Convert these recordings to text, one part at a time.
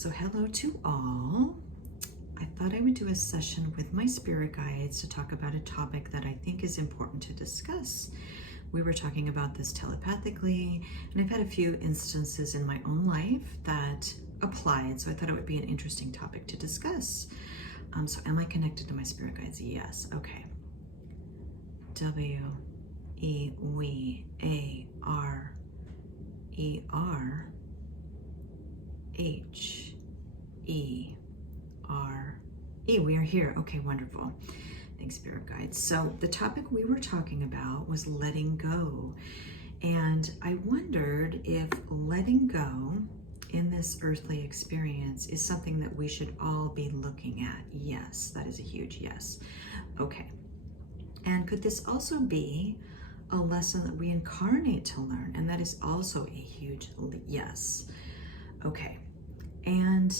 So hello to all. I thought I would do a session with my spirit guides to talk about a topic that I think is important to discuss. We were talking about this telepathically, and I've had a few instances in my own life that applied, so I thought it would be an interesting topic to discuss. So am I connected to my spirit guides? Yes. Okay. W-E-A-R-E-R-H-E-R-E. We are here. Okay, wonderful. Thanks, spirit guides. So the topic we were talking about was letting go. And I wondered if letting go in this earthly experience is something that we should all be looking at. Yes, that is a huge yes. Okay. And could this also be a lesson that we incarnate to learn? And that is also a huge yes. Okay. And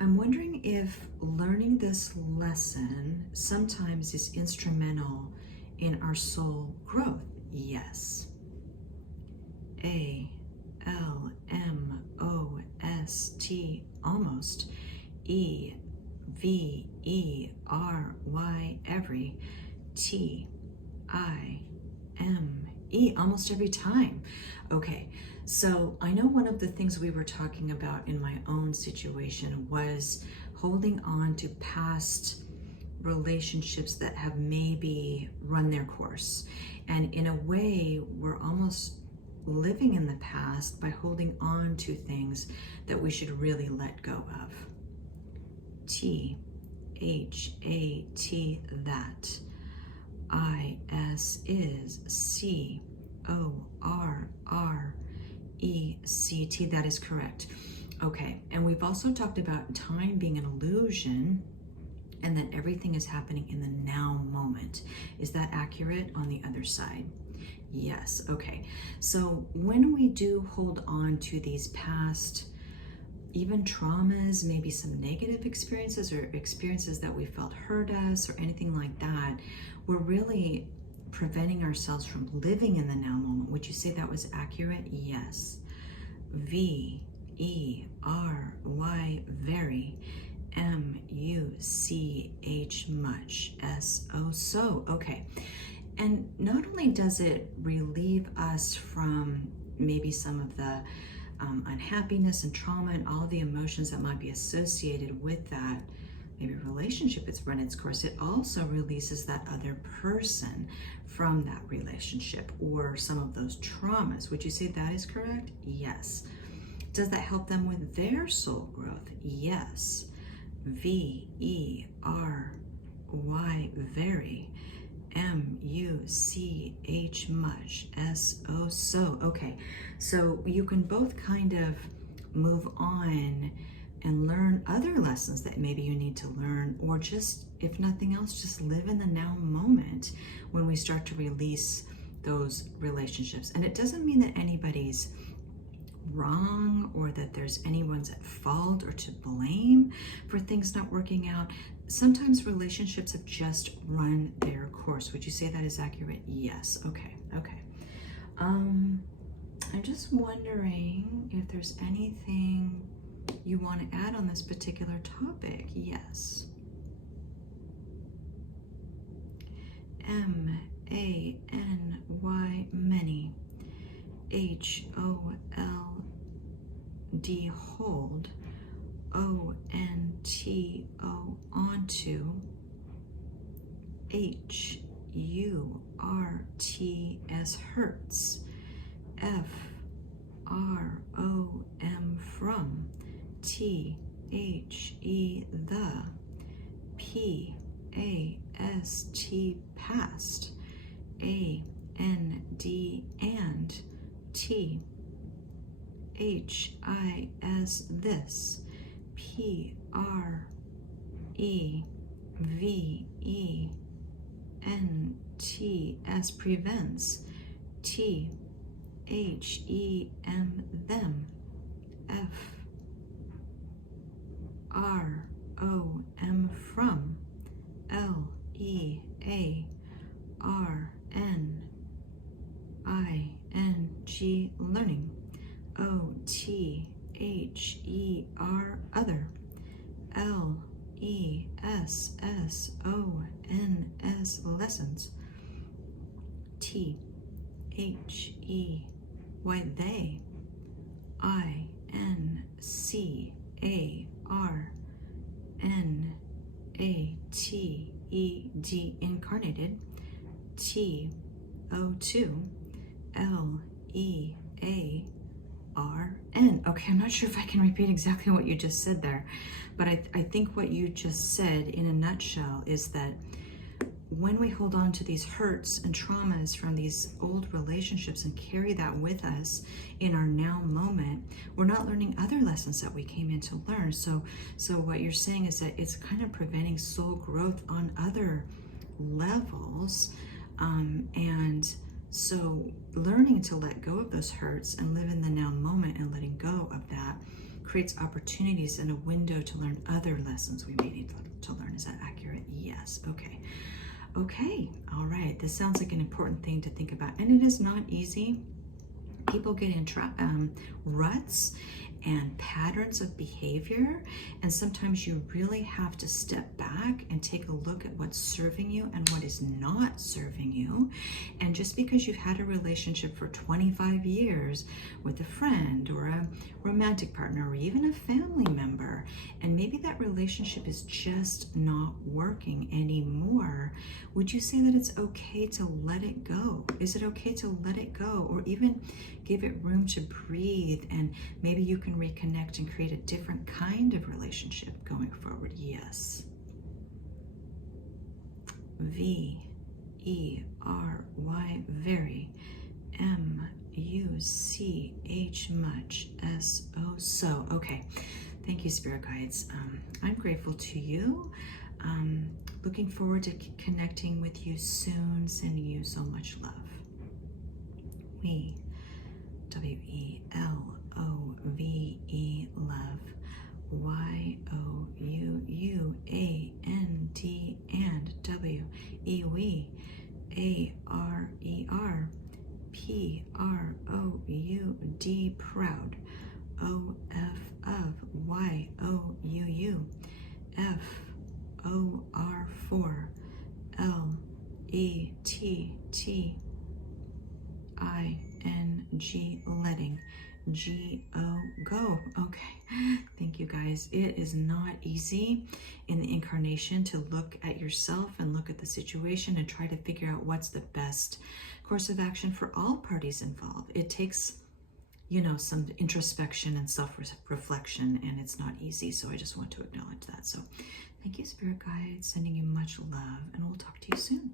I'm wondering if learning this lesson sometimes is instrumental in our soul growth. Yes. A-L-M-O-S-T, almost. E-V-E-R-Y, every. T-I-M-E, almost every time. Okay, so I know one of the things we were talking about in my own situation was holding on to past relationships that have maybe run their course. And in a way, we're almost living in the past by holding on to things that we should really let go of. T-H-A-T, that. I-S is C-O-R-R-E-C-T. That is correct. Okay, and we've also talked about time being an illusion and that everything is happening in the now moment. Is that accurate on the other side? Yes, okay. So when we do hold on to these past, even traumas, maybe some negative experiences or experiences that we felt hurt us or anything like that, we're really preventing ourselves from living in the now moment. Would you say that was accurate? Yes. V-E-R-Y, very. M-U-C-H, much. S-O, so. Okay. And not only does it relieve us from maybe some of the unhappiness and trauma and all the emotions that might be associated with that, maybe relationship it's run its course, it also releases that other person from that relationship or some of those traumas. Would you say that is correct? Yes. Does that help them with their soul growth? Yes. V-E-R-Y, very. M-U-C-H, much. S-O, so. Okay, so you can both kind of move on and learn other lessons that maybe you need to learn, or just, if nothing else, just live in the now moment when we start to release those relationships. And it doesn't mean that anybody's wrong or that there's anyone's at fault or to blame for things not working out. Sometimes relationships have just run their course. Would you say that is accurate? Yes. Okay. I'm just wondering if there's anything you want to add on this particular topic. Yes. M-A-N-Y, many. H-O-L-D, hold. O-N-T-O, onto. H-U-R-T-S, hurts. F-R-O-M, from. T-H-E, the. P-A-S-T, past. A-N-D, and. T-H-I-S, this. P-R-E-V-E-N-T-S, prevents. T-H-E-M, them. F-R-O-M, from. L-E-A-R-N-I-N-G, learning. O-T-H other, lessons, lessons, THEY, they, INCARNATED, incarnated, TO2, LEARN. Okay, I'm not sure if I can repeat exactly what you just said there, but I think what you just said in a nutshell is that when we hold on to these hurts and traumas from these old relationships and carry that with us in our now moment, we're not learning other lessons that we came in to learn. So what you're saying is that it's kind of preventing soul growth on other levels. And so learning to let go of those hurts and live in the now moment and letting go of that creates opportunities and a window to learn other lessons we may need to learn. Is that accurate? Yes. Okay, all right. This sounds like an important thing to think about, and it is not easy. People get in ruts and patterns of behavior, and sometimes you really have to step back and take a look at what's serving you and what is not serving you. And just because you've had a relationship for 25 years with a friend or a romantic partner or even a family member, and maybe that relationship is just not working anymore, would you say that it's okay to let it go? Is it okay to let it go, or even give it room to breathe, and maybe you can reconnect and create a different kind of relationship going forward? Yes. VERY, very, MUCH, much, SO, so. Okay, thank you, Spirit Guides. I'm grateful to you. Looking forward to connecting with you soon. Sending you so much love. We, WELOVE, love, YOUUAND, and WE, ARER, PROUD, proud, OF, of, YOUU, FOR, LETT, ING, letting, GO, go. Okay, thank you guys. It is not easy in the incarnation to look at yourself and look at the situation and try to figure out what's the best course of action for all parties involved. It takes, some introspection and self-reflection, and it's not easy. So I just want to acknowledge that. So thank you, Spirit Guides. Sending you much love, and we'll talk to you soon.